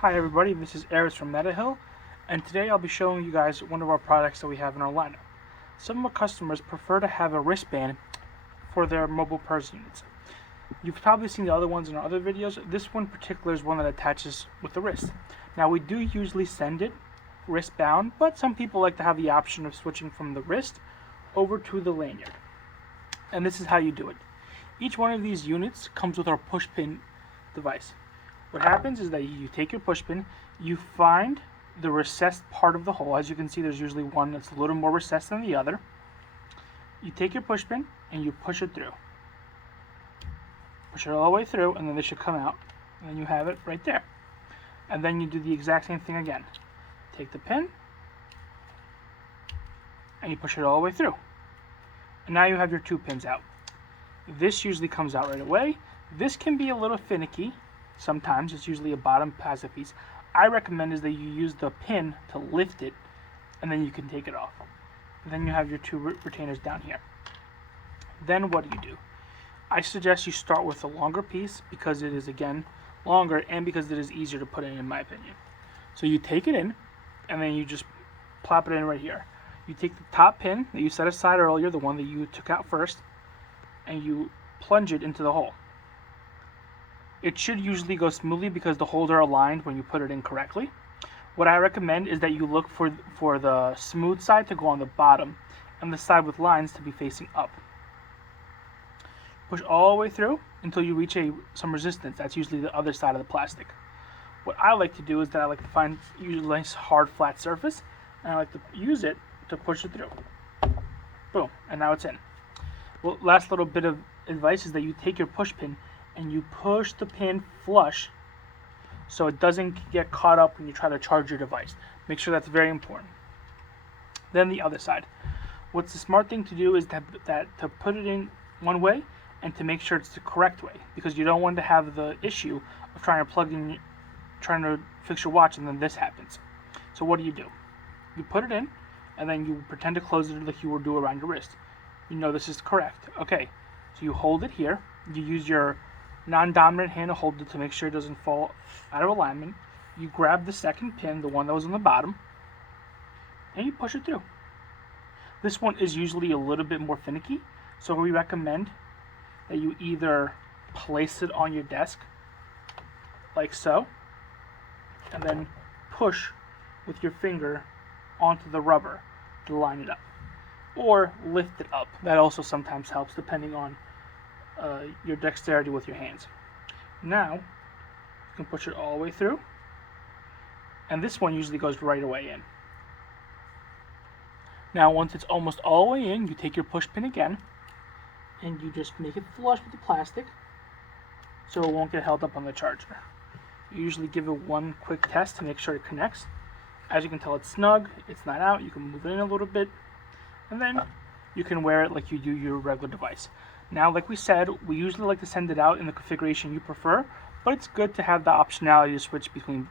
Hi everybody, this is Eris from Medihill, and today I'll be showing you guys one of our products that we have in our lineup. Some of our customers prefer to have a wristband for their mobile purse units. You've probably seen the other ones in our other videos. This one in particular is one that attaches with the wrist. Now we do usually send it wrist bound, but some people like to have the option of switching from the wrist over to the lanyard. And this is how you do it. Each one of these units comes with our push pin device. What happens is that you take your push pin, you find the recessed part of the hole. As you can see, there's usually one that's a little more recessed than the other. You take your push pin and you push it through. Push it all the way through, and then this should come out, and then you have it right there. And then you do the exact same thing again. Take the pin and you push it all the way through. And now you have your two pins out. This usually comes out right away. This can be a little finicky. Sometimes it's usually a bottom passive piece. I recommend is that you use the pin to lift it, and then you can take it off. And then you have your two retainers down here. Then what do? I suggest you start with a longer piece because it is, again, longer and because it is easier to put in my opinion. So you take it in, and then you just plop it in right here. You take the top pin that you set aside earlier, the one that you took out first, and you plunge it into the hole. It should usually go smoothly because the holes are aligned when you put it in correctly. What I recommend is that you look for the smooth side to go on the bottom and the side with lines to be facing up. Push all the way through until you reach some resistance. That's usually the other side of the plastic. What I like to do is that I like to find usually a nice hard flat surface, and I like to use it to push it through. Boom, and now it's in. Well, last little bit of advice is that you take your push pin and you push the pin flush so it doesn't get caught up when you try to charge your device. Make sure that's very important. Then the other side. What's the smart thing to do is to put it in one way and to make sure it's the correct way, because you don't want to have the issue of trying to fix your watch and then this happens. So what do? You put it in and then you pretend to close it like you would do around your wrist. You know this is correct. Okay, so you hold it here. You use your non-dominant hand to hold it to make sure it doesn't fall out of alignment. You grab the second pin, the one that was on the bottom, and you push it through. This one is usually a little bit more finicky, so we recommend that you either place it on your desk like so, and then push with your finger onto the rubber to line it up, or lift it up. That also sometimes helps depending on your dexterity with your hands. Now you can push it all the way through, and this one usually goes right away in. Now once it's almost all the way in, you take your push pin again and you just make it flush with the plastic so it won't get held up on the charger. You usually give it one quick test to make sure it connects. As you can tell, it's snug, it's not out. You can move it in a little bit, and then you can wear it like you do your regular device. Now, like we said, we usually like to send it out in the configuration you prefer, but it's good to have the optionality to switch between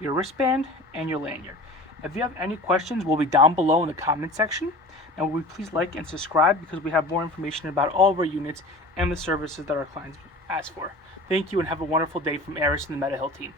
your wristband and your lanyard. If you have any questions, we'll be down below in the comment section. And will you please like and subscribe, because we have more information about all of our units and the services that our clients ask for. Thank you and have a wonderful day from Eris and the Medihill team.